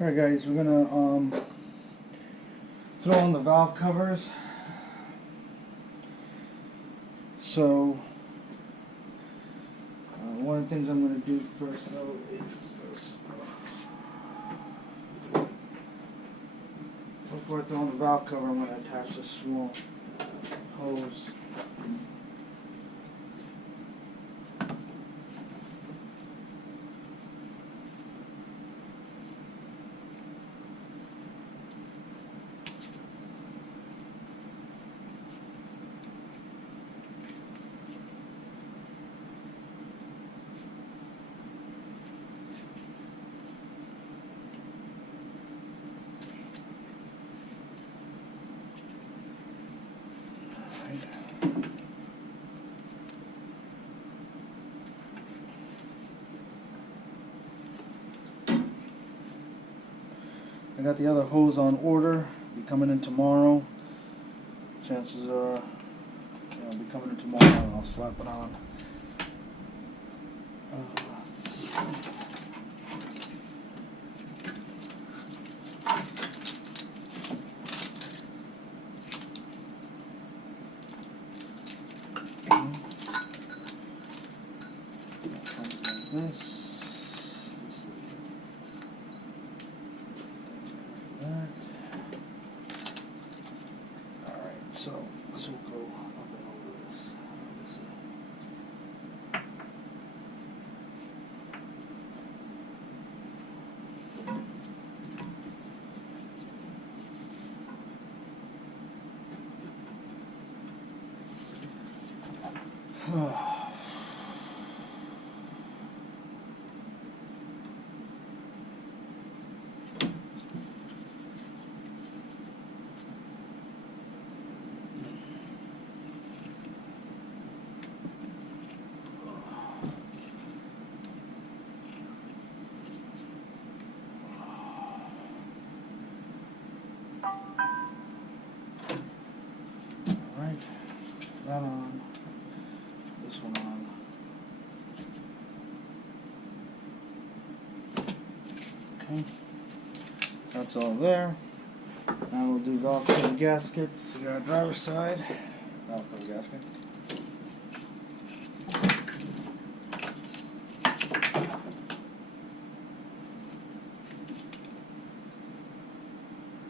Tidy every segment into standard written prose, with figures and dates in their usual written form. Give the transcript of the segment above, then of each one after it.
Alright guys, we're gonna throw on the valve covers. So one of the things I'm gonna do first though is this. Before I throw on the valve cover, I'm gonna attach this small hose. I got the other hose on order. Be coming in tomorrow. Chances are it'll be coming in tomorrow and I'll slap it on. Let's see. Like this. So this will go up and over this. That on, this one on. Okay, that's all there. Now we'll do valve cover gaskets. We got driver's side, valve cover gasket.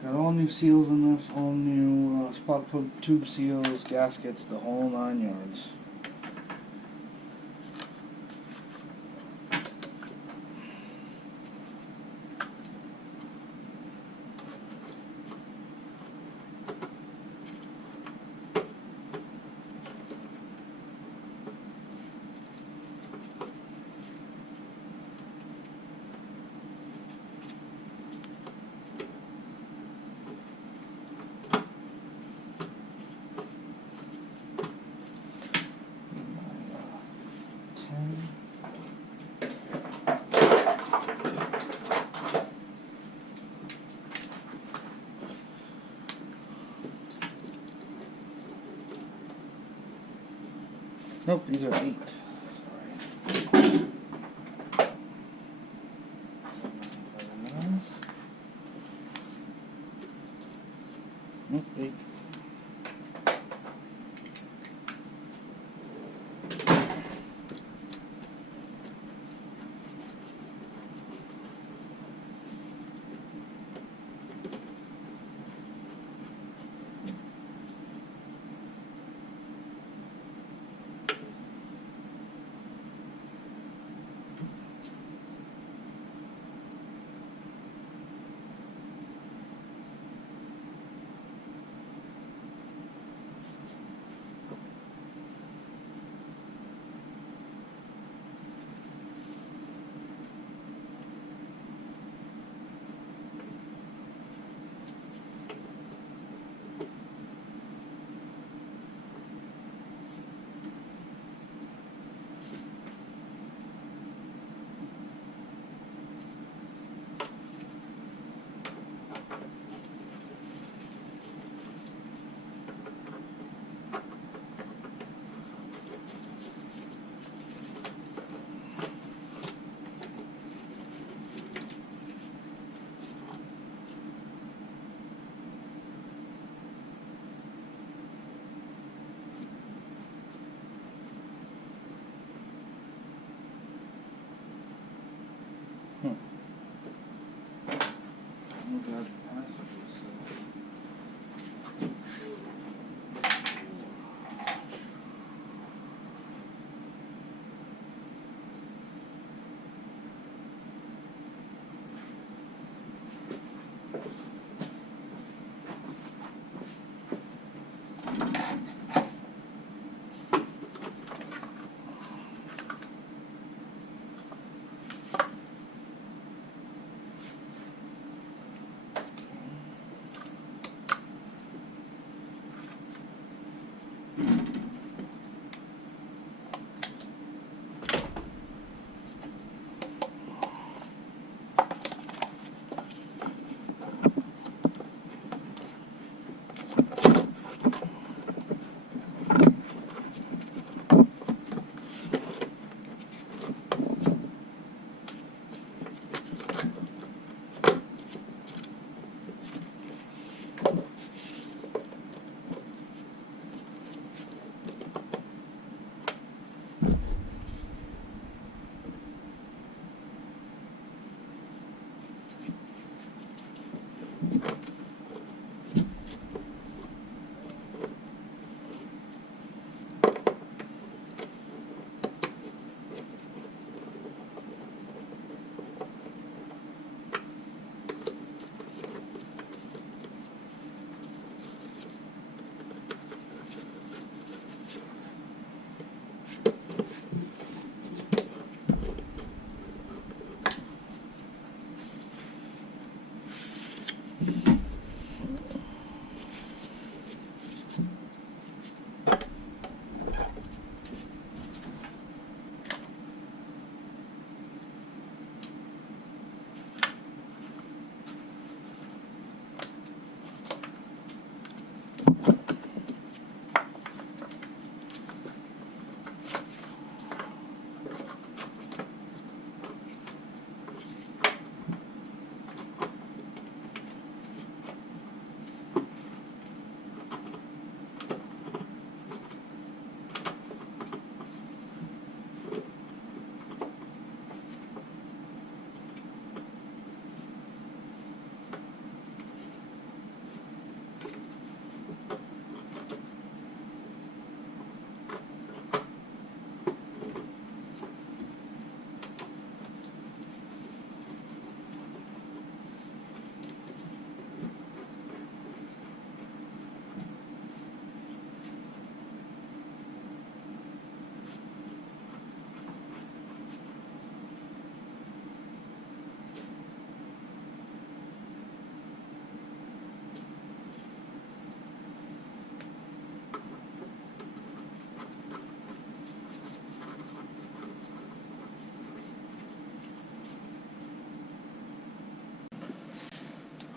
Got all new seals in this, all new spot plug tube seals, gaskets, the whole 9 yards. Nope, these are 8. Nope, 8.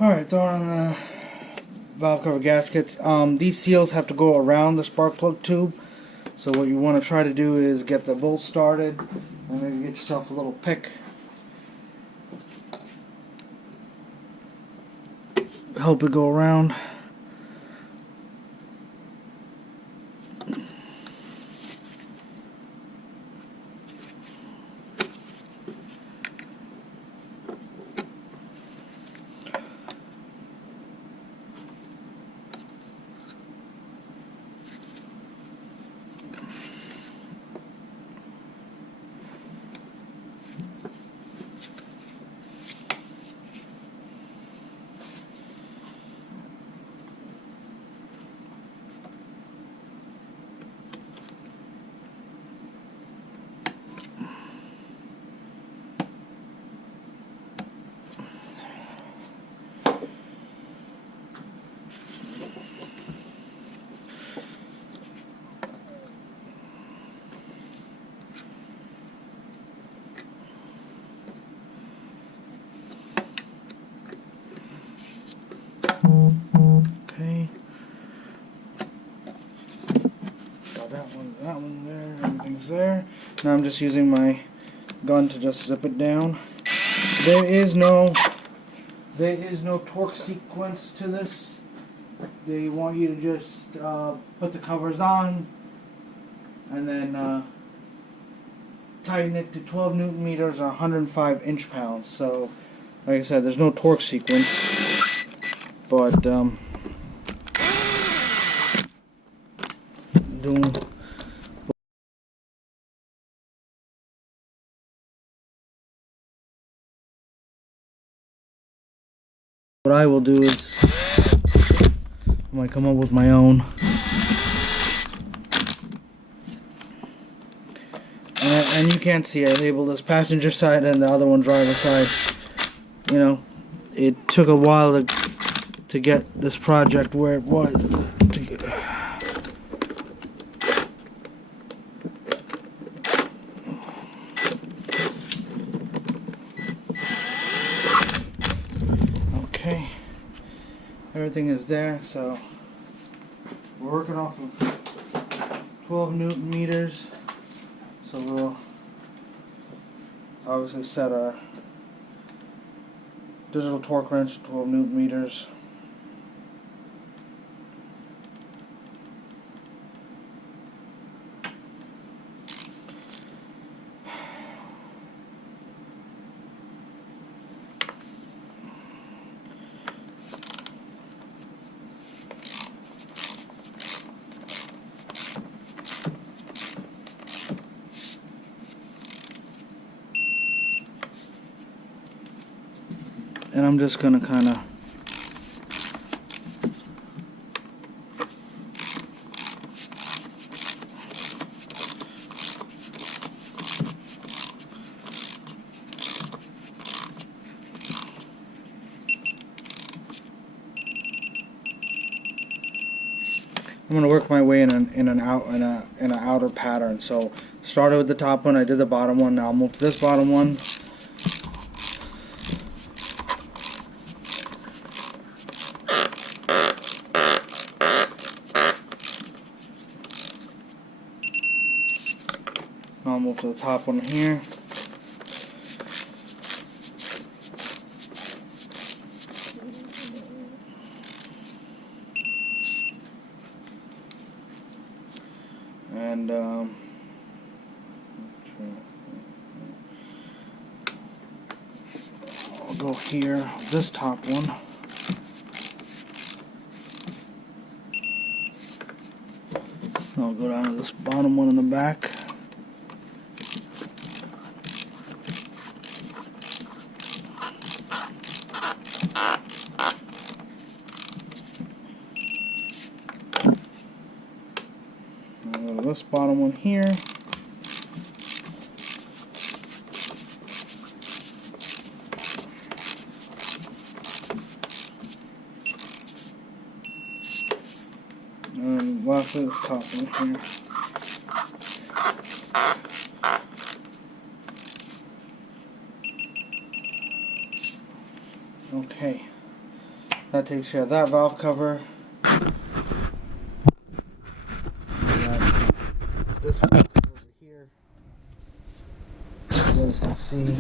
Alright, throwing on the valve cover gaskets. These seals have to go around the spark plug tube. So what you want to try to do is get the bolt started and maybe get yourself a little pick. Help it go around. Okay. Got that one there, everything's there. Now I'm just using my gun to just zip it down. There is no torque sequence to this. They want you to just put the covers on and then tighten it to 12 Newton meters or 105 inch-pounds. So, like I said, there's no torque sequence, but doing what I will do is I might come up with my own. And you can't see, I labeled this passenger side and the other one driver side. You know, it took a while to get this project where it was. Okay, everything is there, so we're working off of 12 Newton meters. So we'll obviously set our digital torque wrench to 12 Newton meters. And I'm just going to kind of work my way in an outer pattern. So started with the top one, I did the bottom one, now I'll move to this bottom one. I'll move to the top one here. And I'll go here, this top one. I'll go down to this bottom one in the back. I'll go to this bottom one here. And lastly, this top one here. Okay. That takes care of that valve cover. This one over here. As you can see.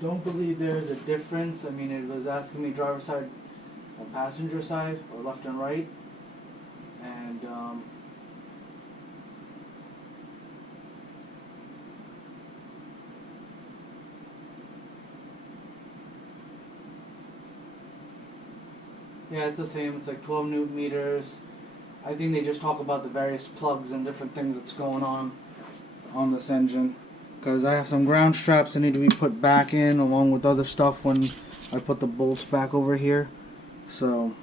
Don't believe there is a difference. I mean, it was asking me driver side or passenger side or left and right, and yeah, it's the same. It's like 12 newton meters. I think they just talk about the various plugs and different things that's going on this engine. Because I have some ground straps that need to be put back in along with other stuff when I put the bolts back over here. So,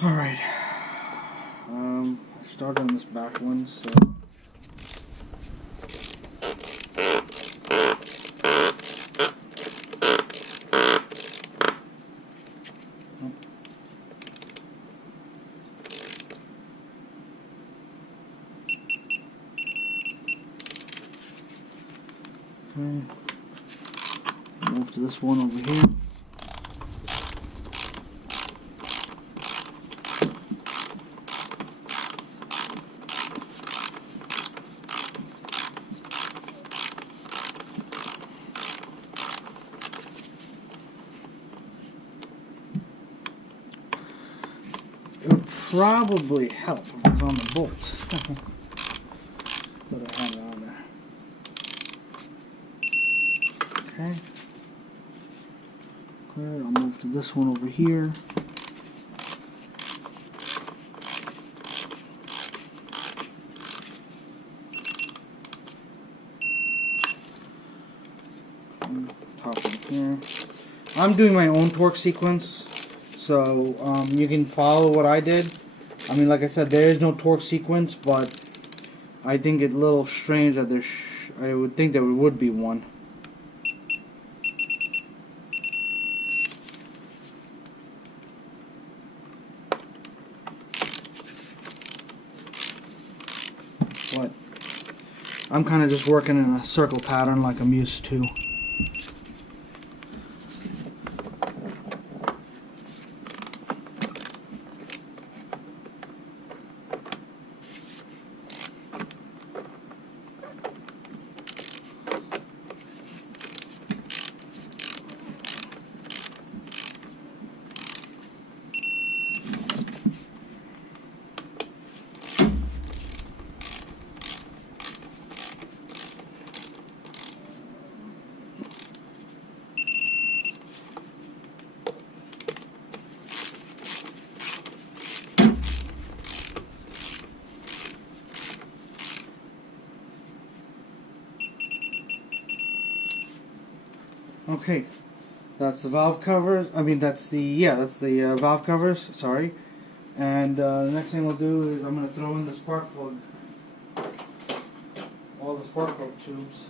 alright. I started on this back one, so. Move to this one over here. It would probably help if it was on the bolt. But I have it on there. Okay. Good. I'll move to this one over here. Top of here. I'm doing my own torque sequence, so you can follow what I did. I mean, like I said, there is no torque sequence, but I think it's a little strange that I would think there would be one. But I'm kind of just working in a circle pattern like I'm used to. Okay, that's the valve covers. I mean, that's the valve covers. Sorry. And the next thing we'll do is I'm going to throw in the spark plug, all the spark plug tubes.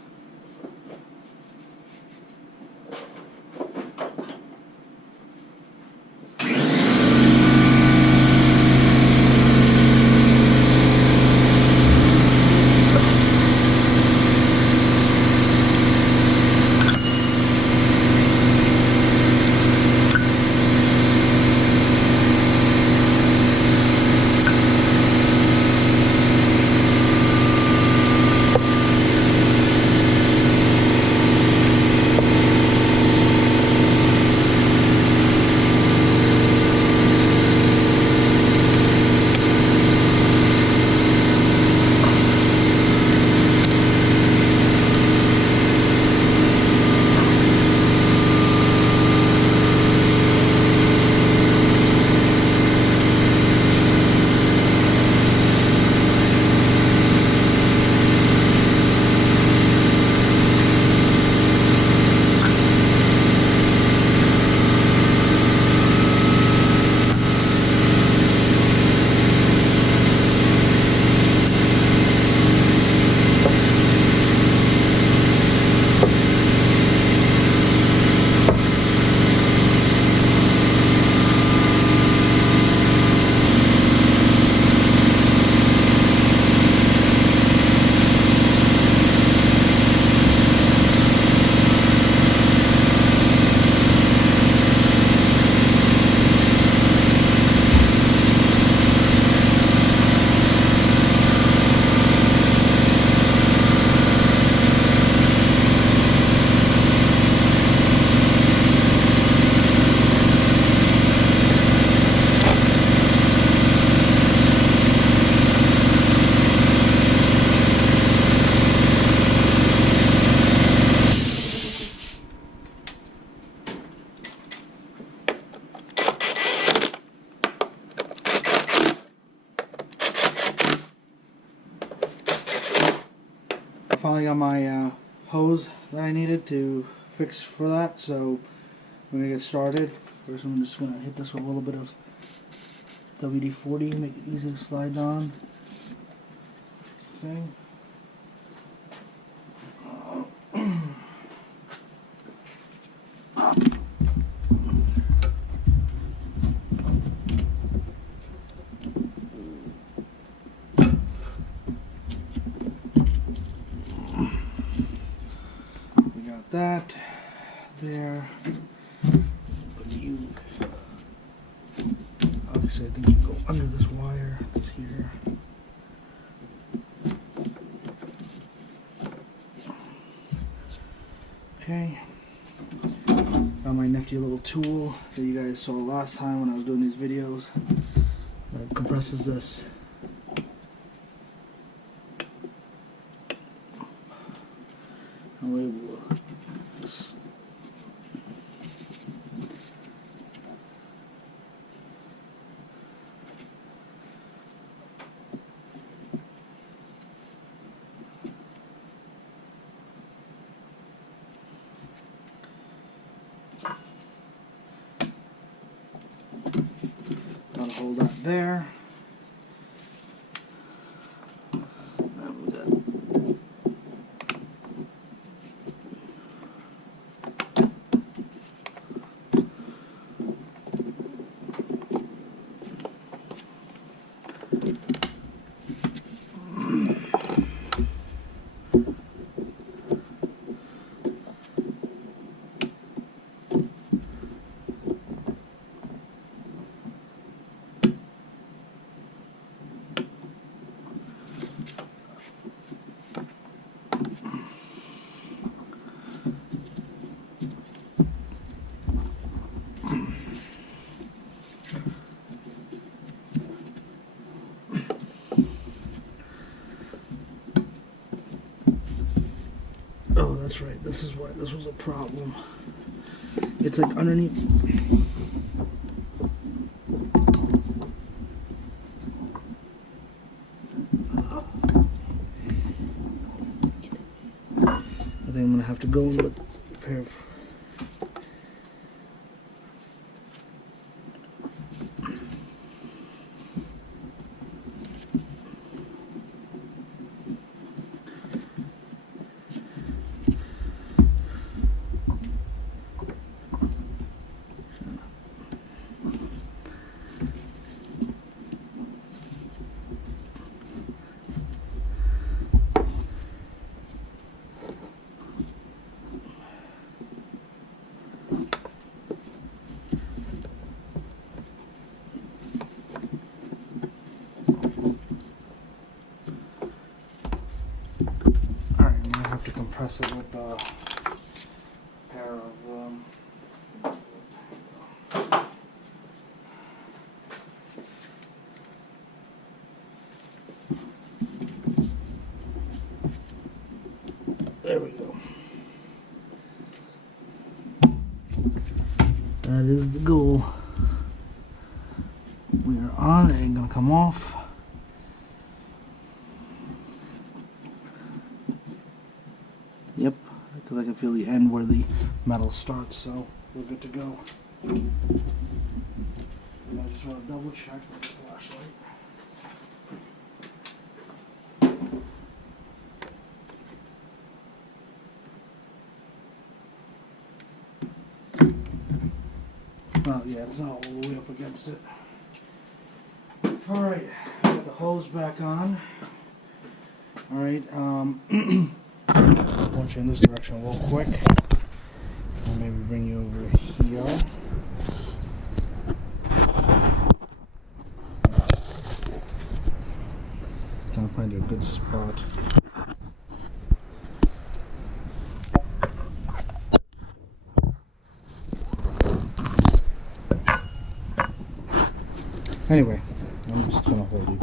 finally got my hose that I needed to fix for that, so we're gonna get started. First I'm just gonna hit this with a little bit of WD-40, make it easy to slide on. Okay. We got that there. Obviously, I think you go under this wire. It's here. Okay. Got my nifty little tool that you guys saw last time when I was doing these videos. That compresses this. And we're able to gotta hold that there. Oh, that's right. This is why this was a problem. It's like underneath. I think I'm gonna have to go in with a pair of. Compress it with a pair of there we go. That is the goal. We are on. It ain't gonna come off. Yep, because I can feel the end where the metal starts, so we're good to go. And I just want to double check with the flashlight. Well, yeah, it's not all the way up against it. Alright, got the hose back on. Alright, point you in this direction real quick. I'll maybe bring you over here. Trying to find you a good spot. Anyway, I'm just gonna hold you.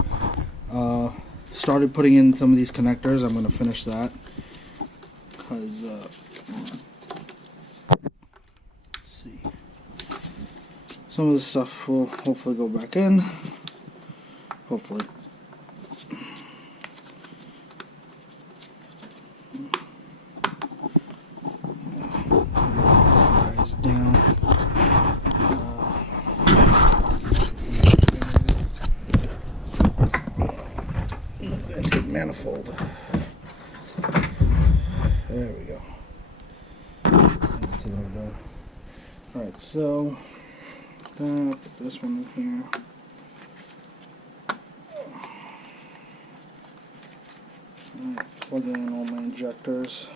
Started putting in some of these connectors. I'm gonna finish that because let's see. Some of the stuff will hopefully go back in. Hopefully. manifold. There we go. Alright, so put this one in here. Alright, plug in all my injectors.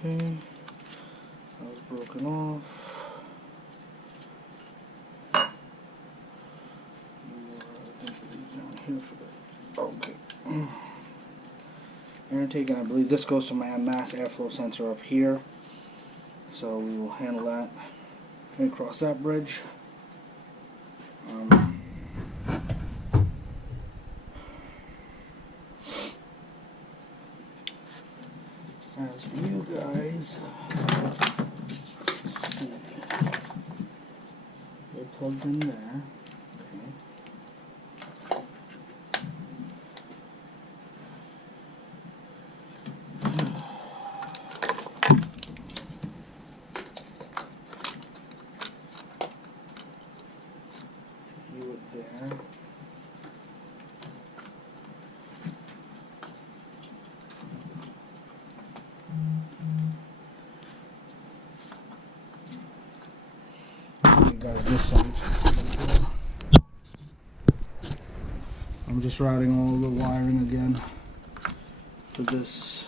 Okay, that was broken off. Okay. Air intake, and I believe this goes to my mass airflow sensor up here. So we will handle that and cross that bridge. As for you guys, let's see. They're plugged in there. Okay. There. You guys, this side. I'm just routing all the wiring again to this.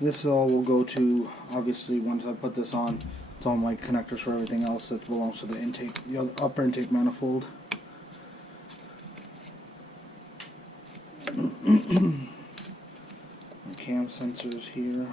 This all will go to, obviously, once I put this on, it's all my connectors for everything else that belongs to the intake, the upper intake manifold. My cam sensors here.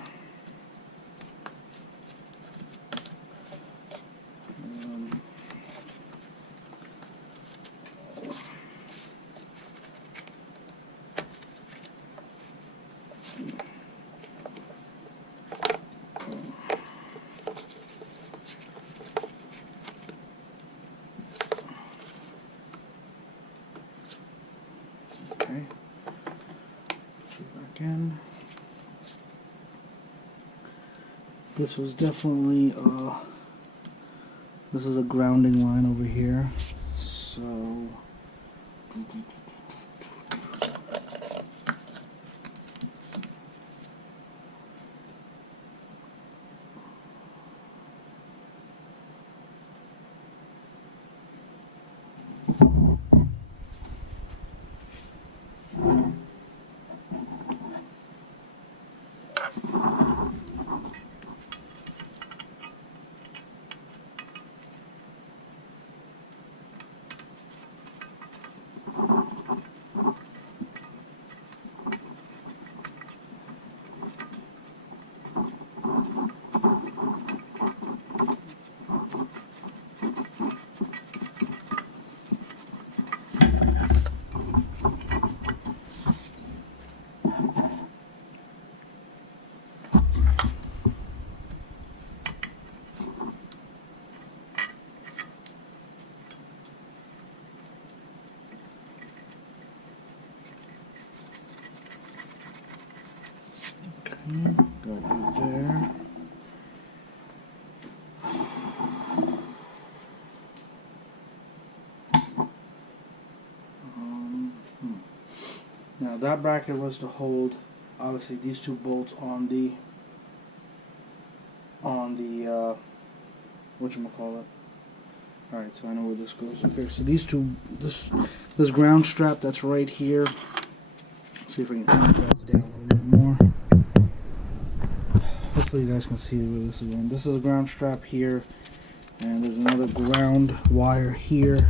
Okay, put it back in. This was definitely, this is a grounding line over here, so got you there. Now that bracket was to hold, obviously, these two bolts on the whatchamacallit. Alright, so I know where this goes. Okay, so these two, this ground strap that's right here. Let's see if I can turn you guys down a little bit more. Hopefully you guys can see where this is going. This is a ground strap here, and there's another ground wire here.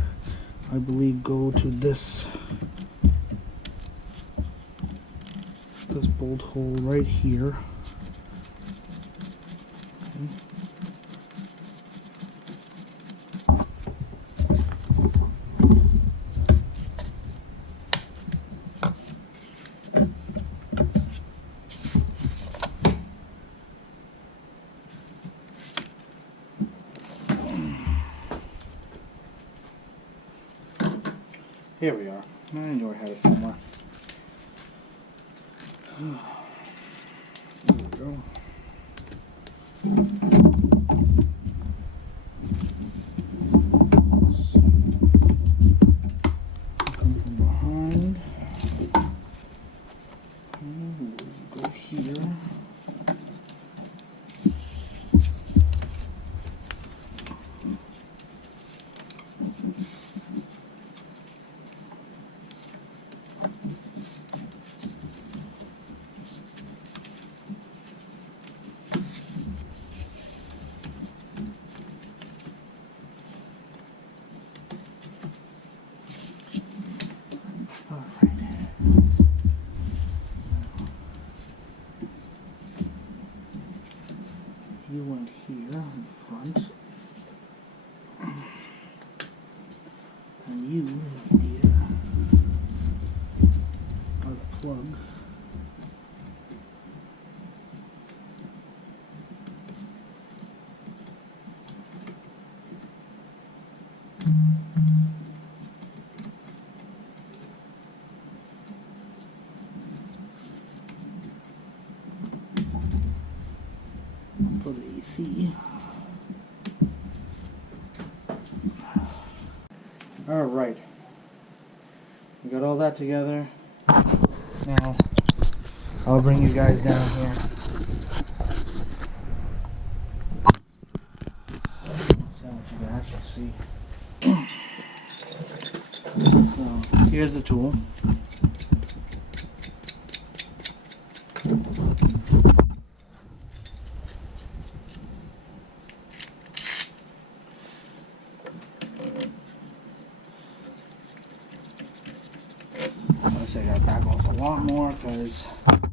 I believe go to this bolt hole right here. Here we are. I knew I had it somewhere. There we go. Come from behind. We'll go here. You went here in front, and you, dear, are the plug. For the AC. Alright. We got all that together. Now, I'll bring you guys down here. So you can actually see. So, here's the tool. I gotta back off a lot more because I have to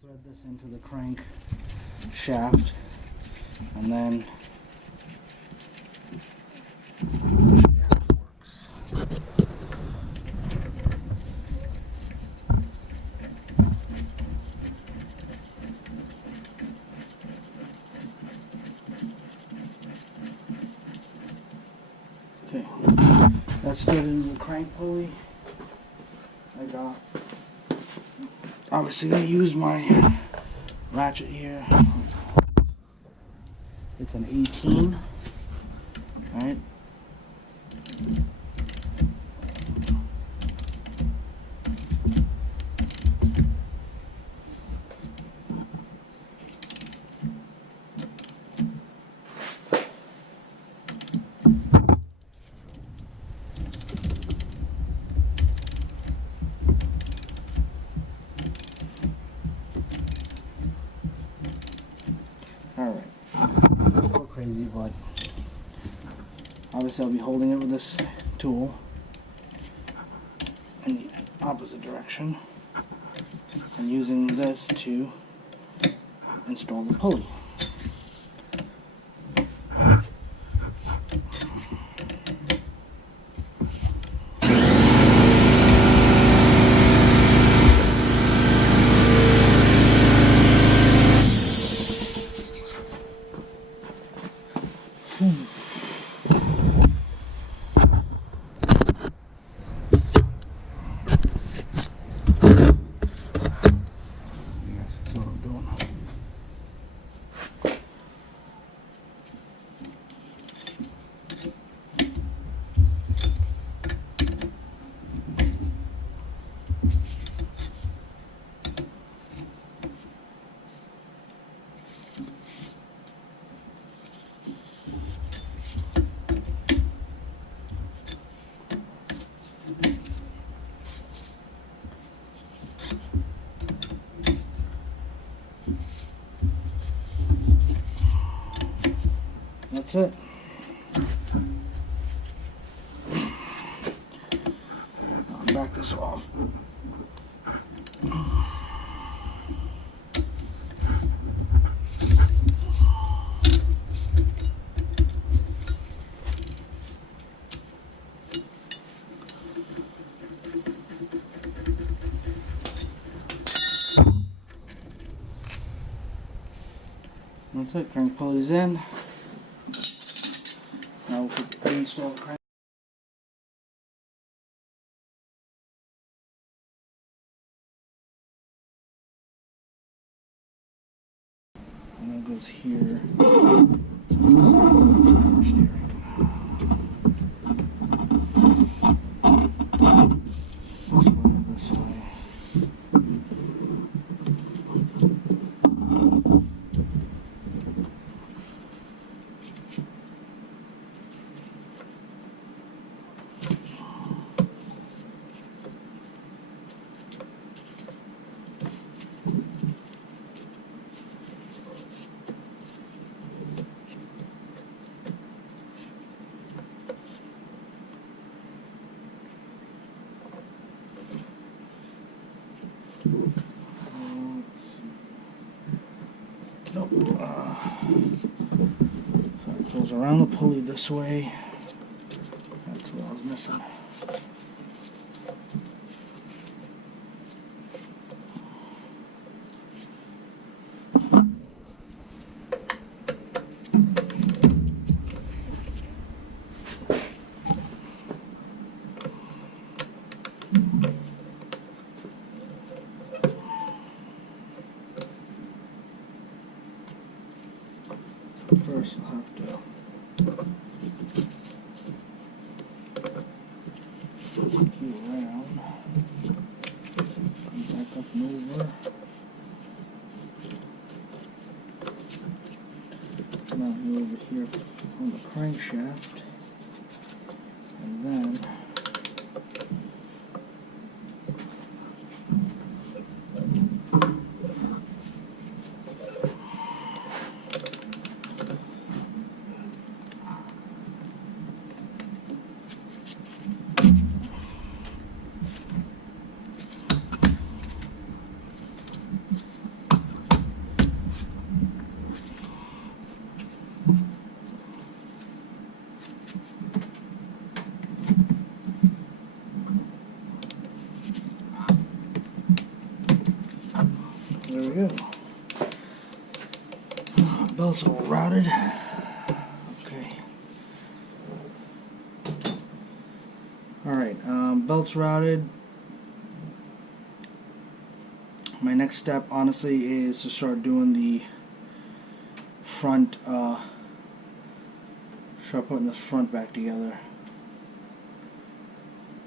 thread this into the crank shaft and then I'll show you how it works. Okay, that's threaded into the crank pulley. I got, obviously going to use my ratchet here. It's an 18, right? Alright, a little crazy, but obviously I'll be holding it with this tool in the opposite direction and using this to install the pulley. That's it. I'll back this off. That's it, crank pulley's in. Now we'll install the crank. goes here. Steering. This way. So it goes around the pulley this way. That's what I was missing. First I'll have to take you around, come back up and over, mount you over here on the crankshaft, and then there we go. Belt's all routed. Okay. Alright, belt's routed. My next step, honestly, is to start doing the front, start putting this front back together.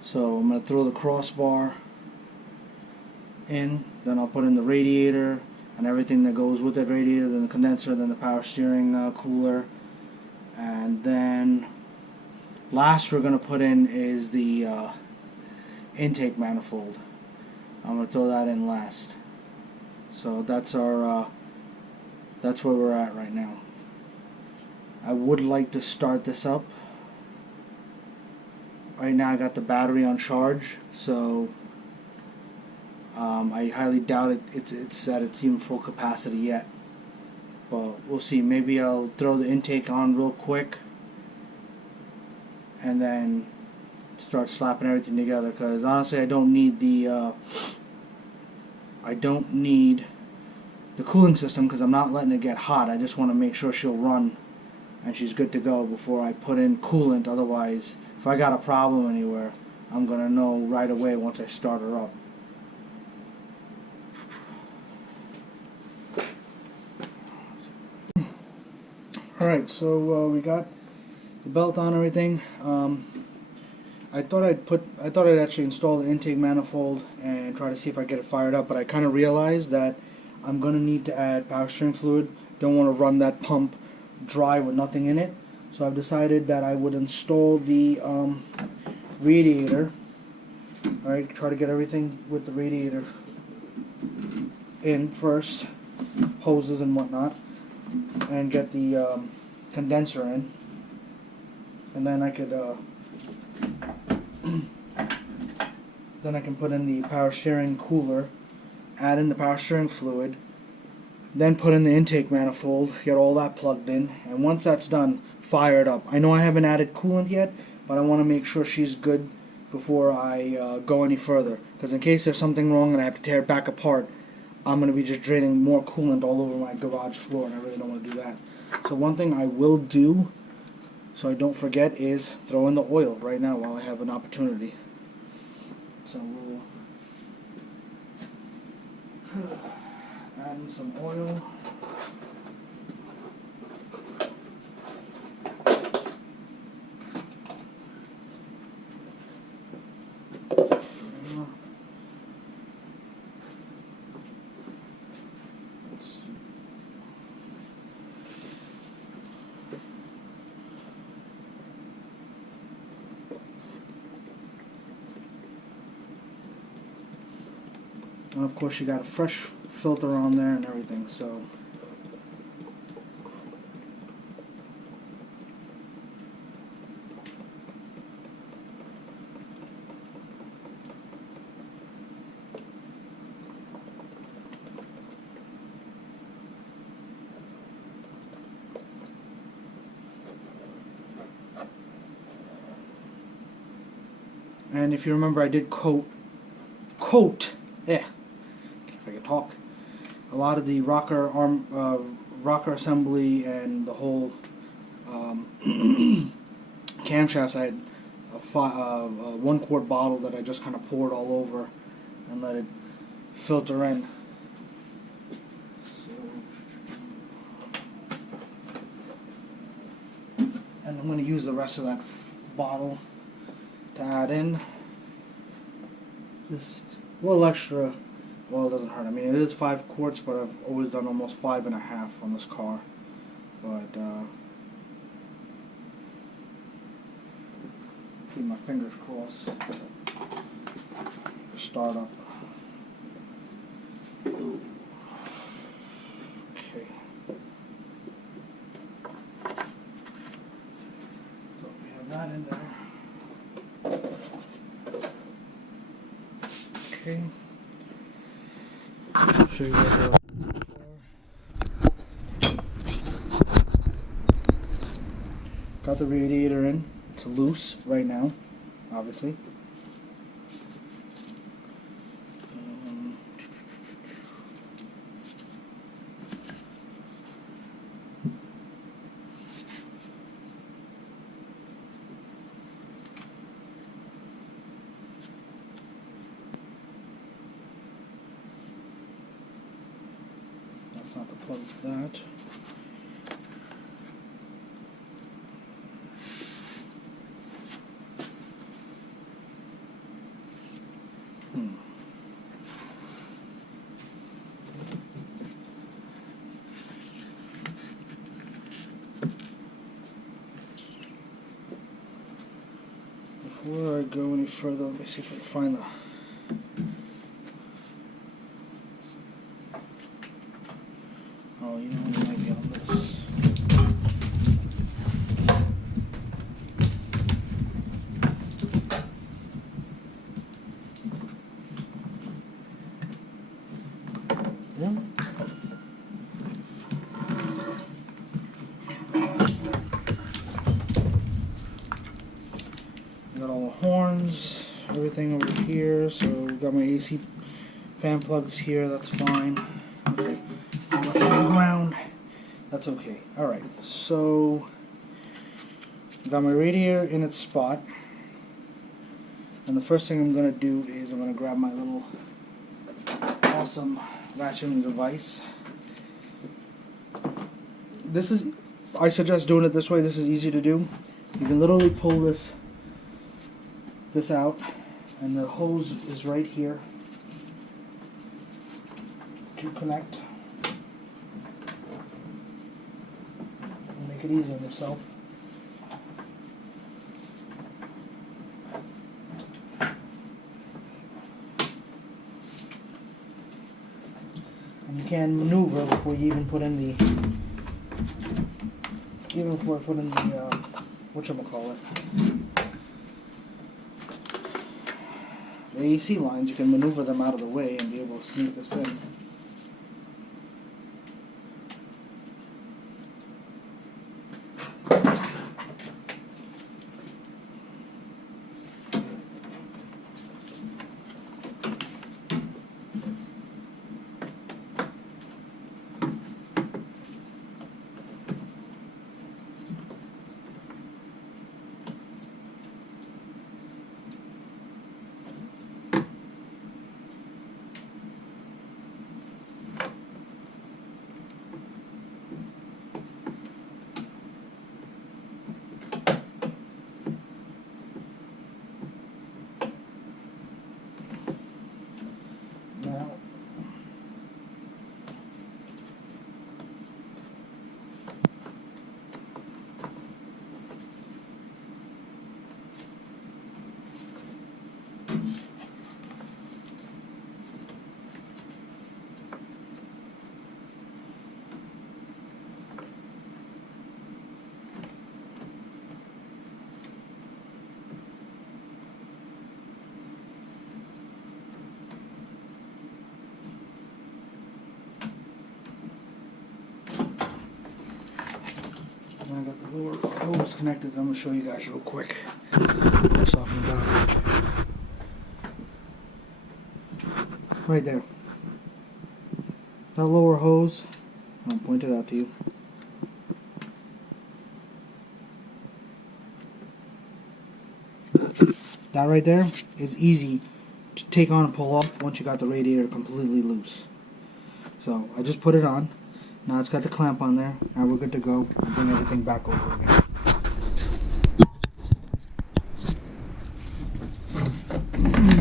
So I'm going to throw the crossbar in, then I'll put in the radiator and everything that goes with that radiator, then the condenser, then the power steering cooler, and then last we're going to put in is the intake manifold. I'm going to throw that in last. So that's our that's where we're at right now. I would like to start this up. Right now I got the battery on charge, so I highly doubt it's at its even full capacity yet. But we'll see. Maybe I'll throw the intake on real quick and then start slapping everything together, because honestly I don't need the cooling system, because I'm not letting it get hot. I just want to make sure she'll run and she's good to go before I put in coolant. Otherwise, if I got a problem anywhere, I'm gonna know right away once I start her up. Alright, so we got the belt on, everything. I thought I'd actually install the intake manifold and try to see if I get it fired up, but I kind of realized that I'm gonna need to add power steering fluid. Don't want to run that pump dry with nothing in it. So I've decided that I would install the radiator. Alright, try to get everything with the radiator in first, hoses and whatnot, and get the condenser in, and then I could then I can put in the power steering cooler, add in the power steering fluid, then put in the intake manifold, get all that plugged in, and once that's done, fire it up. I know I haven't added coolant yet, but I want to make sure she's good before I go any further, because in case there's something wrong and I have to tear it back apart, I'm going to be just draining more coolant all over my garage floor, and I really don't want to do that. So one thing I will do, so I don't forget, is throw in the oil right now while I have an opportunity. So we'll add in some oil. And of course you got a fresh filter on there and everything, so and if you remember, I did coat, if I can talk, a lot of the rocker rocker assembly and the whole camshafts. I had a 1 quart bottle that I just kind of poured all over and let it filter in. So, and I'm going to use the rest of that bottle to add in. Just a little extra. Well, it doesn't hurt. I mean, it is 5 quarts, but I've always done almost 5.5 on this car. But keep my fingers crossed for startup. Okay. So we have that in there. Okay. I'll show you what got the radiator in. It's loose right now, obviously. That's not the plug for that. Before I go any further, let me see if I can find the... Oh, you know, it might be on this. Yeah. Got all the horns, everything over here, so got my AC fan plugs here, that's fine. Okay. Nothing on the ground, that's okay. Alright, so got my radiator in its spot, and the first thing I'm going to do is I'm going to grab my little awesome ratcheting device. This is, I suggest doing it this way, this is easy to do. You can literally pull this out, and the hose is right here to connect. And make it easy on yourself. And you can maneuver before you even put in the, whatchamacallit, the AC lines. You can maneuver them out of the way and be able to sneak this in. lower hose connected. I'm going to show you guys real quick what I'm talking about. Right there. That lower hose, I'll point it out to you. That right there is easy to take on and pull off once you got the radiator completely loose. So I just put it on. Now it's got the clamp on there. Now we're good to go. I'll bring everything back over again.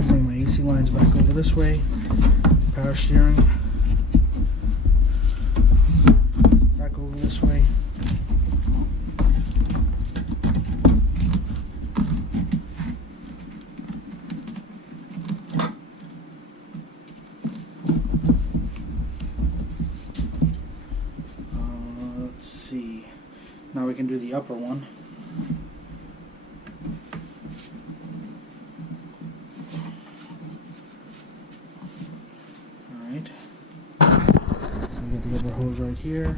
Bring my AC lines back over this way. Power steering. Back over this way. Let's see. Now we can do the upper one. Alright. So we got the other hose right here.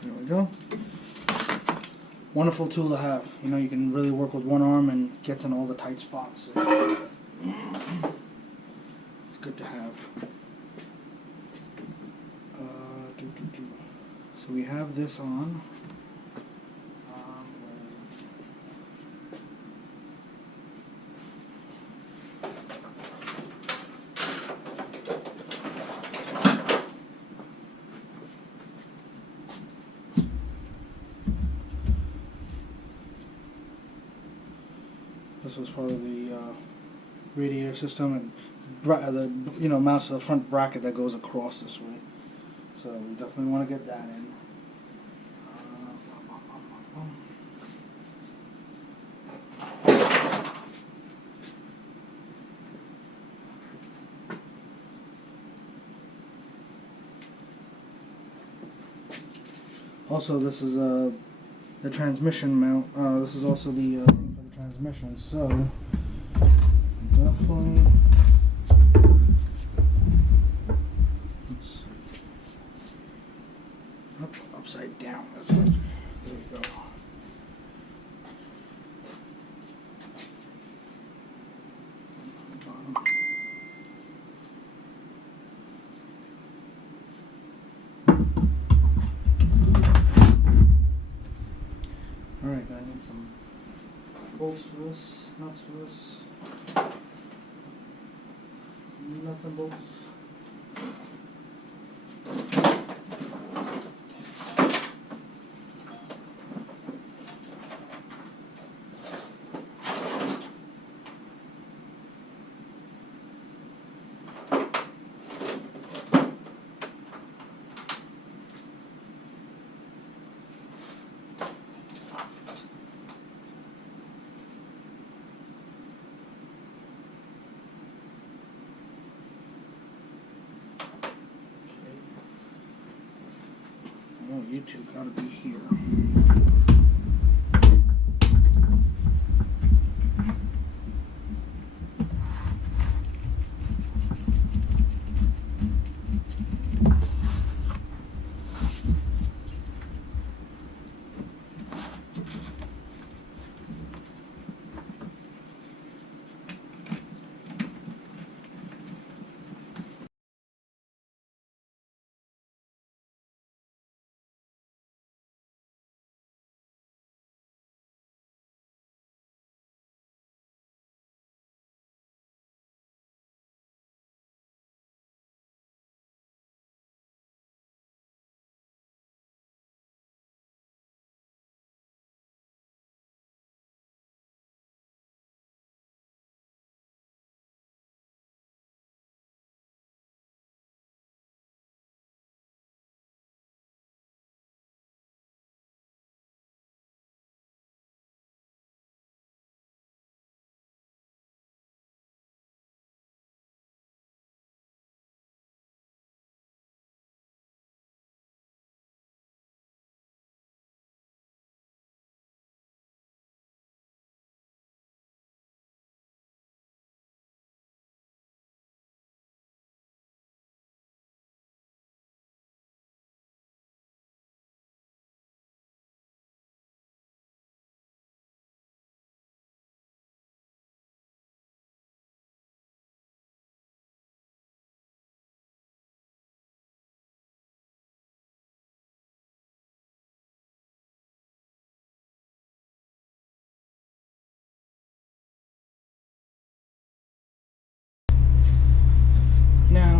There we go. Wonderful tool to have. You know, you can really work with one arm and gets in all the tight spots. So it's good to have. So we have this on. Where is it? This was part of the radiator system, and the mounts to the front bracket that goes across this way. So we definitely want to get that in. Also, this is the transmission mount. This is also the thing for the transmission. So definitely, let's see, upside down. That's good. There we go. Bottom. Alright, I need some bolts for this, nuts for this, nuts and bolts. Oh, you two gotta be here.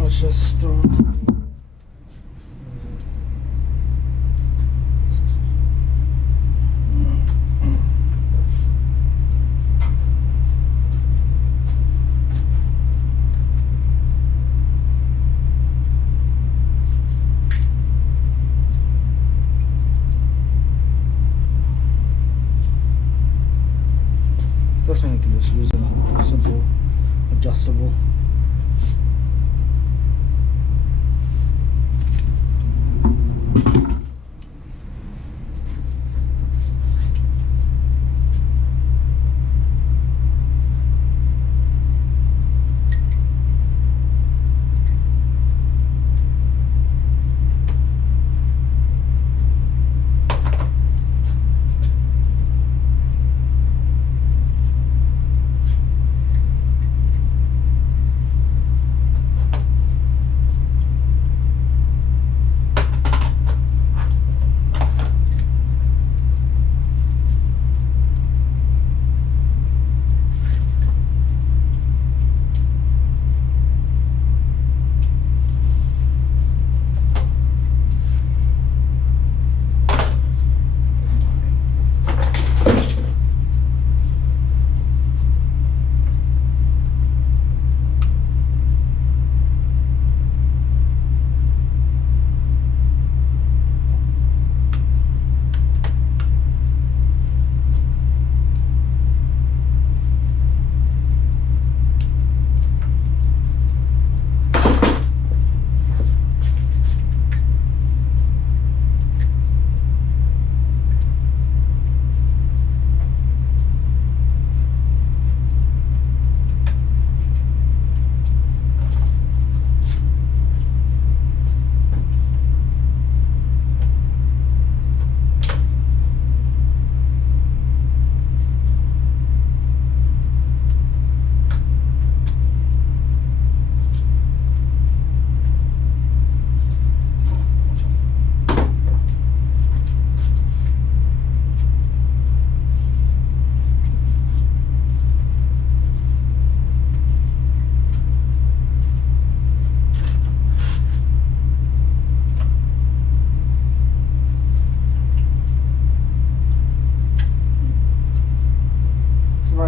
let's just throw it. This one you can just use a simple adjustable.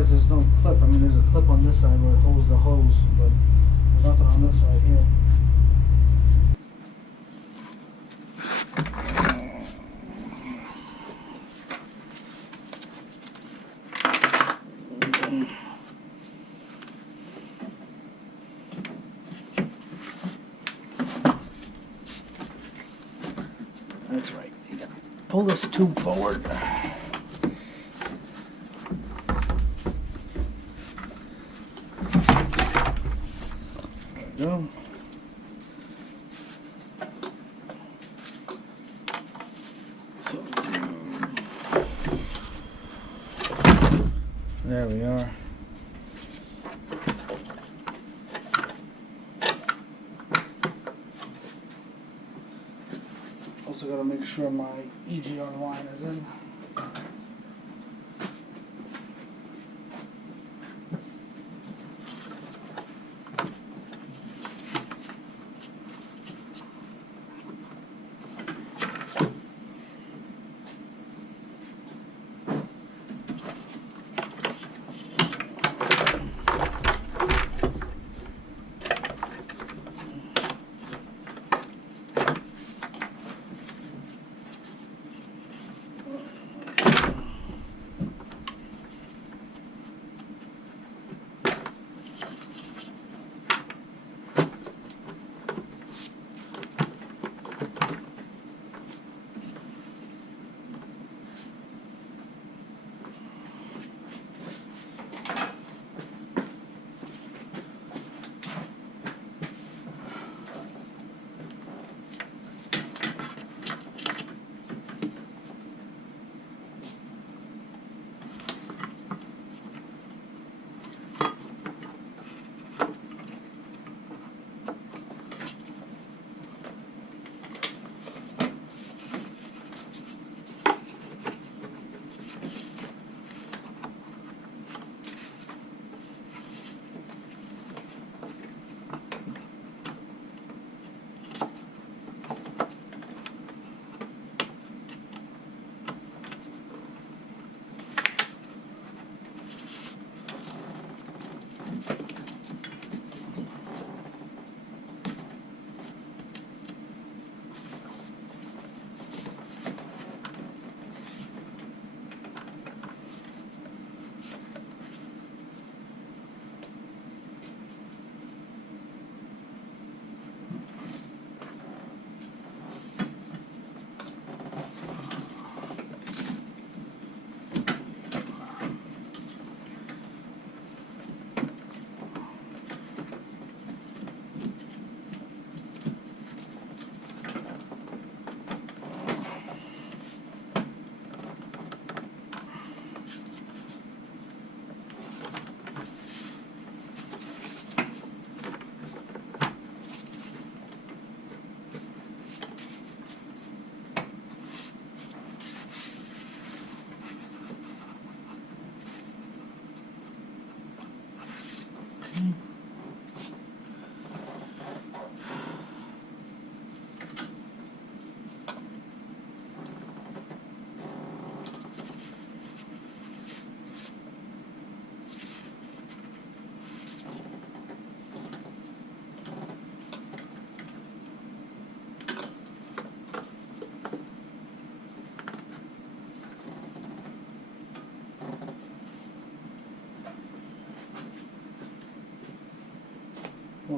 There's no clip. I mean, there's a clip on this side where it holds the hose, but there's nothing on this side here. That's right. You gotta pull this tube forward. Go. There we are. Also got to make sure my EGR line is in.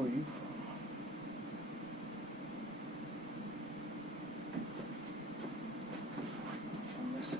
are you from? I'm missing.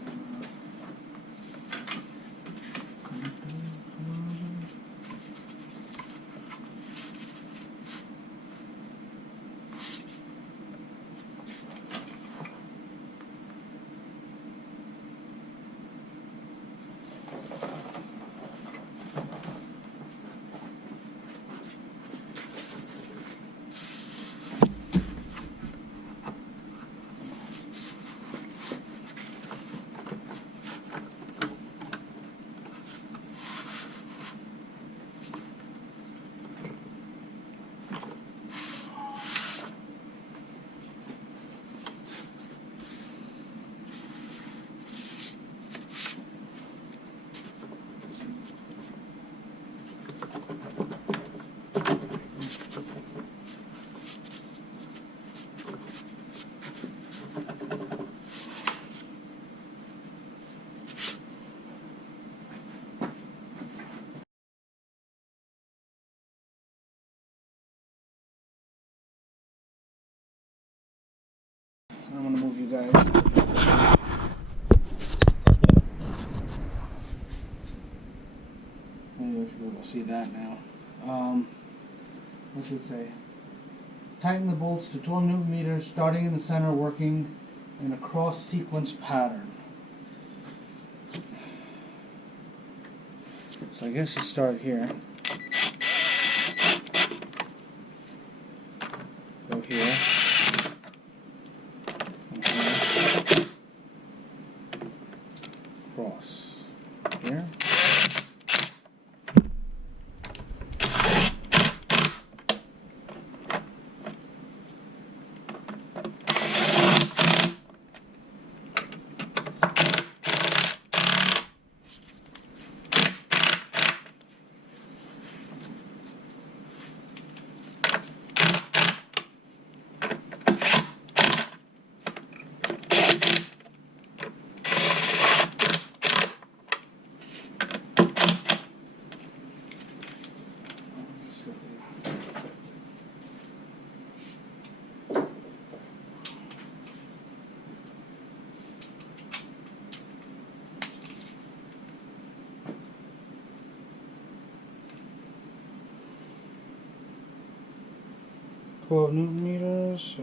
I'm gonna move you guys. Maybe we should be able to see that now. What's it say? Tighten the bolts to 12 Newton meters, starting in the center, working in a cross-sequence pattern. So I guess you start here. Go here. Cross. Here. Newton meters, so